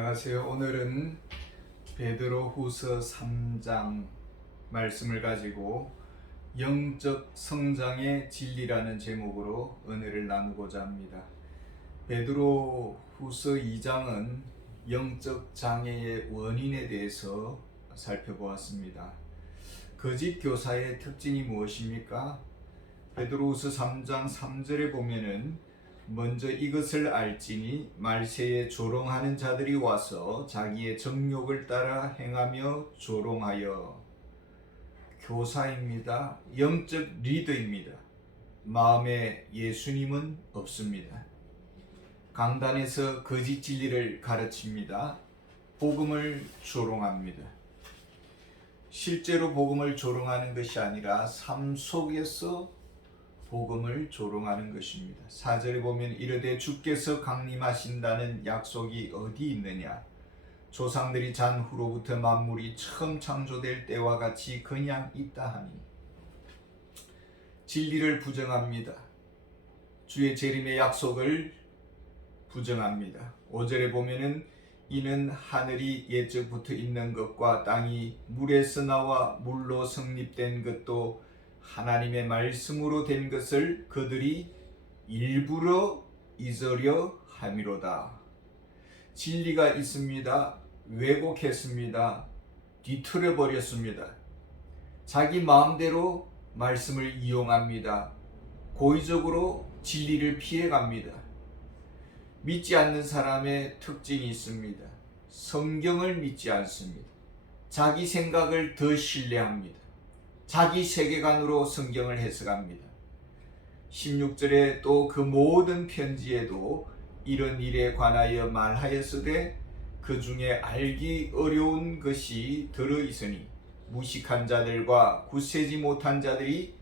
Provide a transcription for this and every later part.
안녕하세요. 오늘은 베드로후서 3장 말씀을 가지고 영적 성장의 진리라는 제목으로 은혜를 나누고자 합니다. 베드로후서 2장은 영적 장애의 원인에 대해서 살펴보았습니다. 거짓 교사의 특징이 무엇입니까? 베드로후서 3장 3절에 보면은 먼저 이것을 알지니 말세에 조롱하는 자들이 와서 자기의 정욕을 따라 행하며 조롱하여. 교사입니다. 영적 리더입니다. 마음에 예수님은 없습니다. 강단에서 거짓 진리를 가르칩니다. 복음을 조롱합니다. 실제로 복음을 조롱하는 것이 아니라 삶 속에서 복음을 조롱하는 것입니다. 4절에 보면 이르되 주께서 강림하신다는 약속이 어디 있느냐? 조상들이 잔 후로부터 만물이 처음 창조될 때와 같이 그냥 있다 하니. 진리를 부정합니다. 주의 재림의 약속을 부정합니다. 5절에 보면은 이는 하늘이 옛적부터 있는 것과 땅이 물에서 나와 물로 성립된 것도 하나님의 말씀으로 된 것을 그들이 일부러 잊으려 함이로다. 진리가 있습니다. 왜곡했습니다. 뒤틀어 버렸습니다. 자기 마음대로 말씀을 이용합니다. 고의적으로 진리를 피해갑니다. 믿지 않는 사람의 특징이 있습니다. 성경을 믿지 않습니다. 자기 생각을 더 신뢰합니다. 자기 세계관으로 성경을 해석합니다. 16절에 또 그 모든 편지에도 이런 일에 관하여 말하였으되 그 중에 알기 어려운 것이 들어있으니 무식한 자들과 굳세지 못한 자들이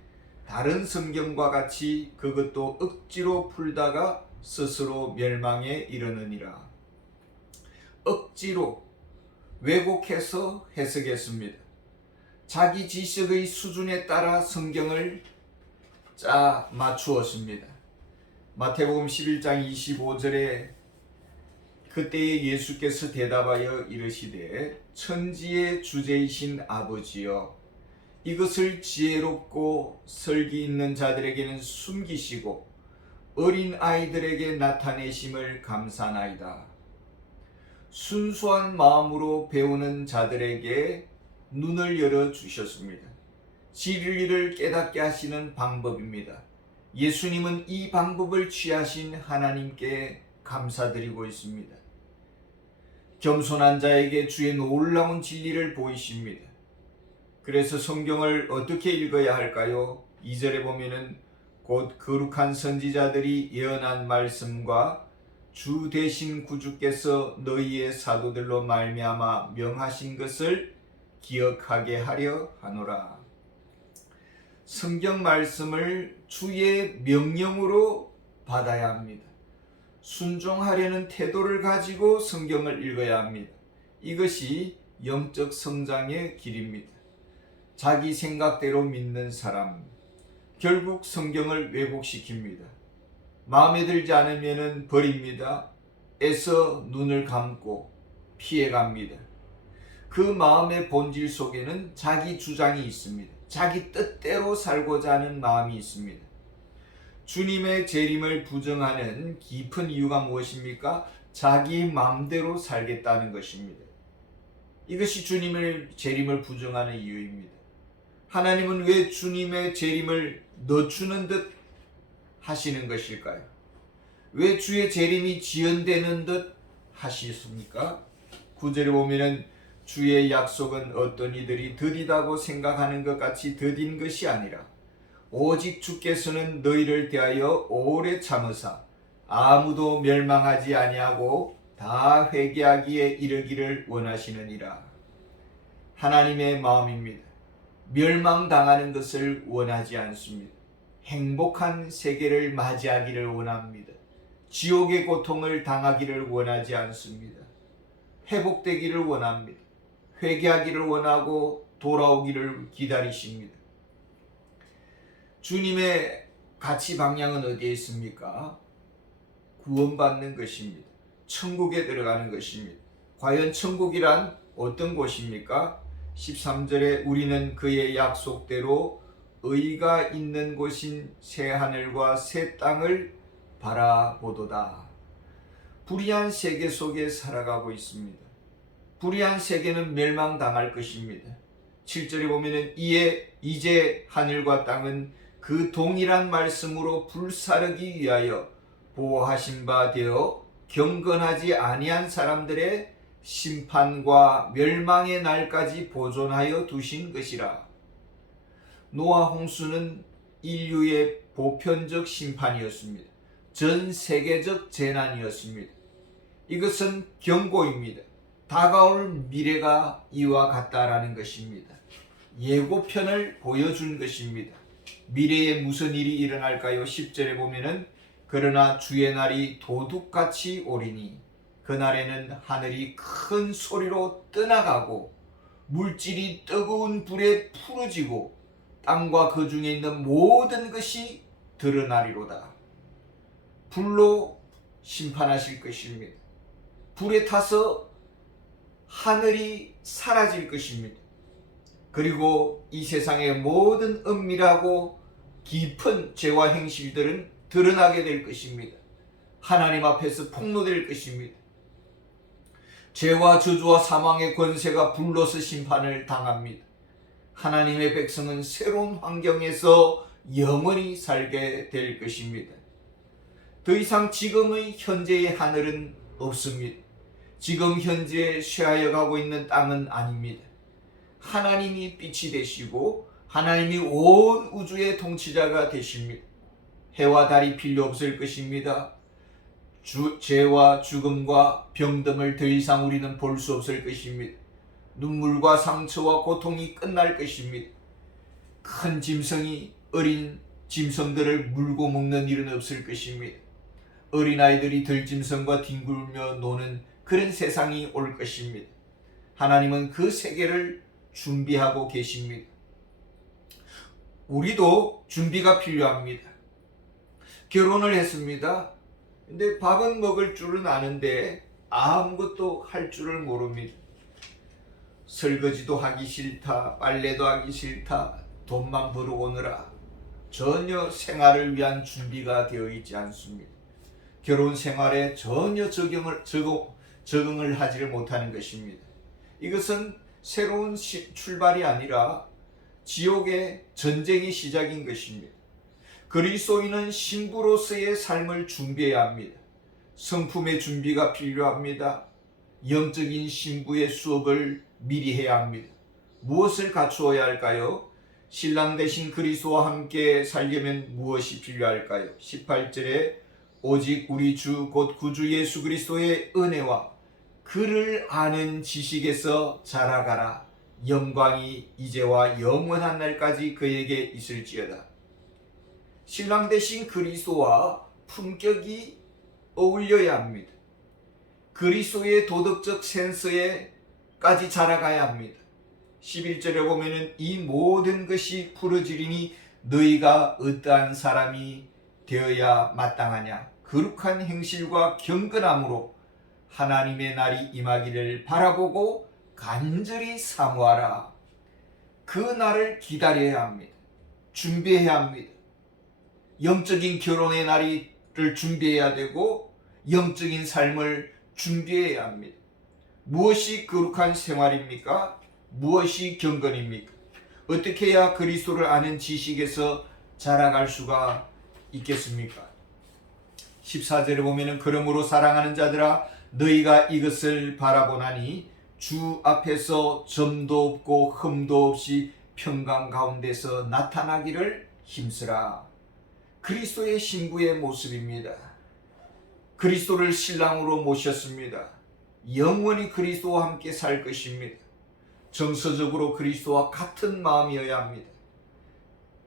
다른 성경과 같이 그것도 억지로 풀다가 스스로 멸망에 이르느니라. 억지로 왜곡해서 해석했습니다. 자기 지식의 수준에 따라 성경을 짜 맞추었습니다. 마태복음 11장 25절에 그때에 예수께서 대답하여 이르시되 천지의 주제이신 아버지여 이것을 지혜롭고 설기 있는 자들에게는 숨기시고 어린 아이들에게 나타내심을 감사나이다. 순수한 마음으로 배우는 자들에게 눈을 열어 주셨습니다. 진리를 깨닫게 하시는 방법입니다. 예수님은 이 방법을 취하신 하나님께 감사드리고 있습니다. 겸손한 자에게 주의 놀라운 진리를 보이십니다. 그래서 성경을 어떻게 읽어야 할까요? 2절에 보면은 곧 거룩한 선지자들이 예언한 말씀과 주 대신 구주께서 너희의 사도들로 말미암아 명하신 것을 기억하게 하려 하노라. 성경 말씀을 주의 명령으로 받아야 합니다. 순종하려는 태도를 가지고 성경을 읽어야 합니다. 이것이 영적 성장의 길입니다. 자기 생각대로 믿는 사람, 결국 성경을 왜곡시킵니다. 마음에 들지 않으면 버립니다. 애써 눈을 감고 피해갑니다. 그 마음의 본질 속에는 자기 주장이 있습니다. 자기 뜻대로 살고자 하는 마음이 있습니다. 주님의 재림을 부정하는 깊은 이유가 무엇입니까? 자기 마음대로 살겠다는 것입니다. 이것이 주님의 재림을 부정하는 이유입니다. 하나님은 왜 주님의 재림을 늦추는 듯 하시는 것일까요? 왜 주의 재림이 지연되는 듯 하시습니까? 9절에 보면은 주의 약속은 어떤 이들이 더디다고 생각하는 것 같이 더딘 것이 아니라 오직 주께서는 너희를 대하여 오래 참으사 아무도 멸망하지 아니하고 다 회개하기에 이르기를 원하시느니라. 하나님의 마음입니다. 멸망당하는 것을 원하지 않습니다. 행복한 세계를 맞이하기를 원합니다. 지옥의 고통을 당하기를 원하지 않습니다. 회복되기를 원합니다. 회개하기를 원하고 돌아오기를 기다리십니다. 주님의 가치 방향은 어디에 있습니까? 구원받는 것입니다. 천국에 들어가는 것입니다. 과연 천국이란 어떤 곳입니까? 13절에 우리는 그의 약속대로 의가 있는 곳인 새 하늘과 새 땅을 바라보도다. 불의한 세계 속에 살아가고 있습니다. 불의한 세계는 멸망당할 것입니다. 7절에 보면은 이제 하늘과 땅은 그 동일한 말씀으로 불사르기 위하여 보호하신 바 되어 경건하지 아니한 사람들의 심판과 멸망의 날까지 보존하여 두신 것이라. 노아 홍수는 인류의 보편적 심판이었습니다. 전 세계적 재난이었습니다. 이것은 경고입니다. 다가올 미래가 이와 같다라는 것입니다. 예고편을 보여준 것입니다. 미래에 무슨 일이 일어날까요? 10절에 보면은 그러나 주의 날이 도둑같이 오리니 그날에는 하늘이 큰 소리로 떠나가고 물질이 뜨거운 불에 푸르지고 땅과 그 중에 있는 모든 것이 드러나리로다. 불로 심판하실 것입니다. 불에 타서 하늘이 사라질 것입니다. 그리고 이 세상의 모든 은밀하고 깊은 죄와 행실들은 드러나게 될 것입니다. 하나님 앞에서 폭로될 것입니다. 죄와 저주와 사망의 권세가 불로서 심판을 당합니다. 하나님의 백성은 새로운 환경에서 영원히 살게 될 것입니다. 더 이상 지금의 현재의 하늘은 없습니다. 지금 현재 쇠하여 가고 있는 땅은 아닙니다. 하나님이 빛이 되시고 하나님이 온 우주의 통치자가 되십니다. 해와 달이 필요 없을 것입니다. 죄와 죽음과 병듦을 더 이상 우리는 볼 수 없을 것입니다. 눈물과 상처와 고통이 끝날 것입니다. 큰 짐승이 어린 짐승들을 물고 먹는 일은 없을 것입니다. 어린아이들이 들짐승과 뒹굴며 노는 그런 세상이 올 것입니다. 하나님은 그 세계를 준비하고 계십니다. 우리도 준비가 필요합니다. 결혼을 했습니다. 근데 밥은 먹을 줄은 아는데 아무것도 할 줄을 모릅니다. 설거지도 하기 싫다, 빨래도 하기 싫다, 돈만 벌어오느라 전혀 생활을 위한 준비가 되어 있지 않습니다. 결혼 생활에 전혀 적응을 하지를 못하는 것입니다. 이것은 새로운 출발이 아니라 지옥의 전쟁의 시작인 것입니다. 그리스도인은 신부로서의 삶을 준비해야 합니다. 성품의 준비가 필요합니다. 영적인 신부의 수업을 미리 해야 합니다. 무엇을 갖추어야 할까요? 신랑 되신 그리스도와 함께 살려면 무엇이 필요할까요? 18절에 오직 우리 주 곧 구주 예수 그리스도의 은혜와 그를 아는 지식에서 자라가라. 영광이 이제와 영원한 날까지 그에게 있을지어다. 신랑 되신 그리스도와 품격이 어울려야 합니다. 그리스도의 도덕적 센서에까지 자라가야 합니다. 11절에 보면은 이 모든 것이 부러지리니 너희가 어떠한 사람이 되어야 마땅하냐. 거룩한 행실과 경건함으로 하나님의 날이 임하기를 바라보고 간절히 사모하라. 그 날을 기다려야 합니다. 준비해야 합니다. 영적인 결혼의 날을 준비해야 되고 영적인 삶을 준비해야 합니다. 무엇이 거룩한 생활입니까? 무엇이 경건입니까? 어떻게 해야 그리스도를 아는 지식에서 자라갈 수가 있겠습니까? 14절에 보면은 그러므로 사랑하는 자들아 너희가 이것을 바라보나니 주 앞에서 점도 없고 흠도 없이 평강 가운데서 나타나기를 힘쓰라. 그리스도의 신부의 모습입니다. 그리스도를 신랑으로 모셨습니다. 영원히 그리스도와 함께 살 것입니다. 정서적으로 그리스도와 같은 마음이어야 합니다.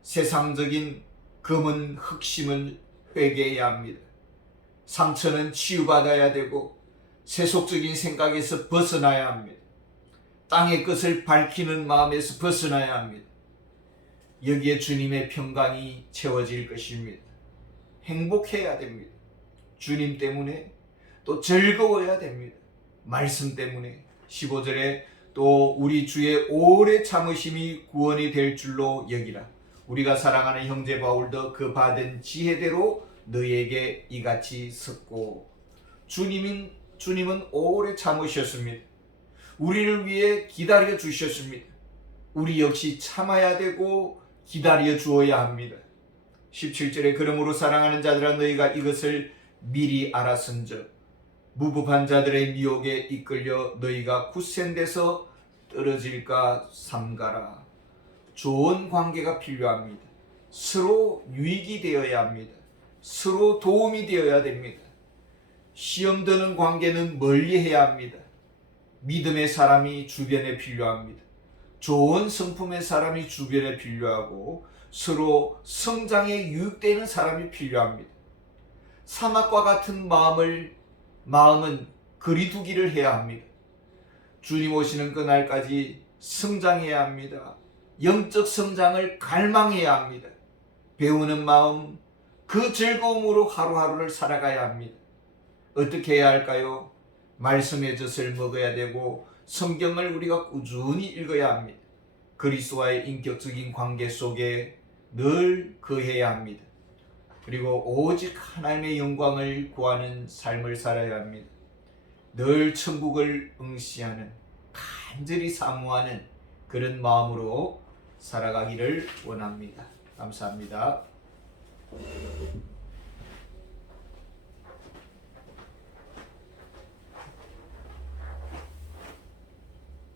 세상적인 검은 흑심을 회개해야 합니다. 상처는 치유받아야 되고 세속적인 생각에서 벗어나야 합니다. 땅의 것을 밝히는 마음에서 벗어나야 합니다. 여기에 주님의 평강이 채워질 것입니다. 행복해야 됩니다. 주님 때문에 또 즐거워야 됩니다. 말씀 때문에 15절에 또 우리 주의 오래 참으심이 구원이 될 줄로 여기라. 우리가 사랑하는 형제 바울도 그 받은 지혜대로 너희에게 이같이 썼고, 주님은 오래 참으셨습니다. 우리를 위해 기다려 주셨습니다. 우리 역시 참아야 되고 기다려 주어야 합니다. 17절에 그러므로 사랑하는 자들아 너희가 이것을 미리 알았은즉 무법한 자들의 미혹에 이끌려 너희가 굳센데서 떨어질까 삼가라. 좋은 관계가 필요합니다. 서로 유익이 되어야 합니다. 서로 도움이 되어야 됩니다. 시험 드는 관계는 멀리해야 합니다. 믿음의 사람이 주변에 필요합니다. 좋은 성품의 사람이 주변에 필요하고 서로 성장에 유익되는 사람이 필요합니다. 사막과 같은 마음은 거리두기를 해야 합니다. 주님 오시는 그날까지 성장해야 합니다. 영적 성장을 갈망해야 합니다. 배우는 마음, 그 즐거움으로 하루하루를 살아가야 합니다. 어떻게 해야 할까요? 말씀의 젖을 먹어야 되고 성경을 우리가 꾸준히 읽어야 합니다. 그리스도와의 인격적인 관계 속에 늘 거해야 합니다. 그리고 오직 하나님의 영광을 구하는 삶을 살아야 합니다. 늘 천국을 응시하는, 간절히 사모하는 그런 마음으로 살아가기를 원합니다. 감사합니다.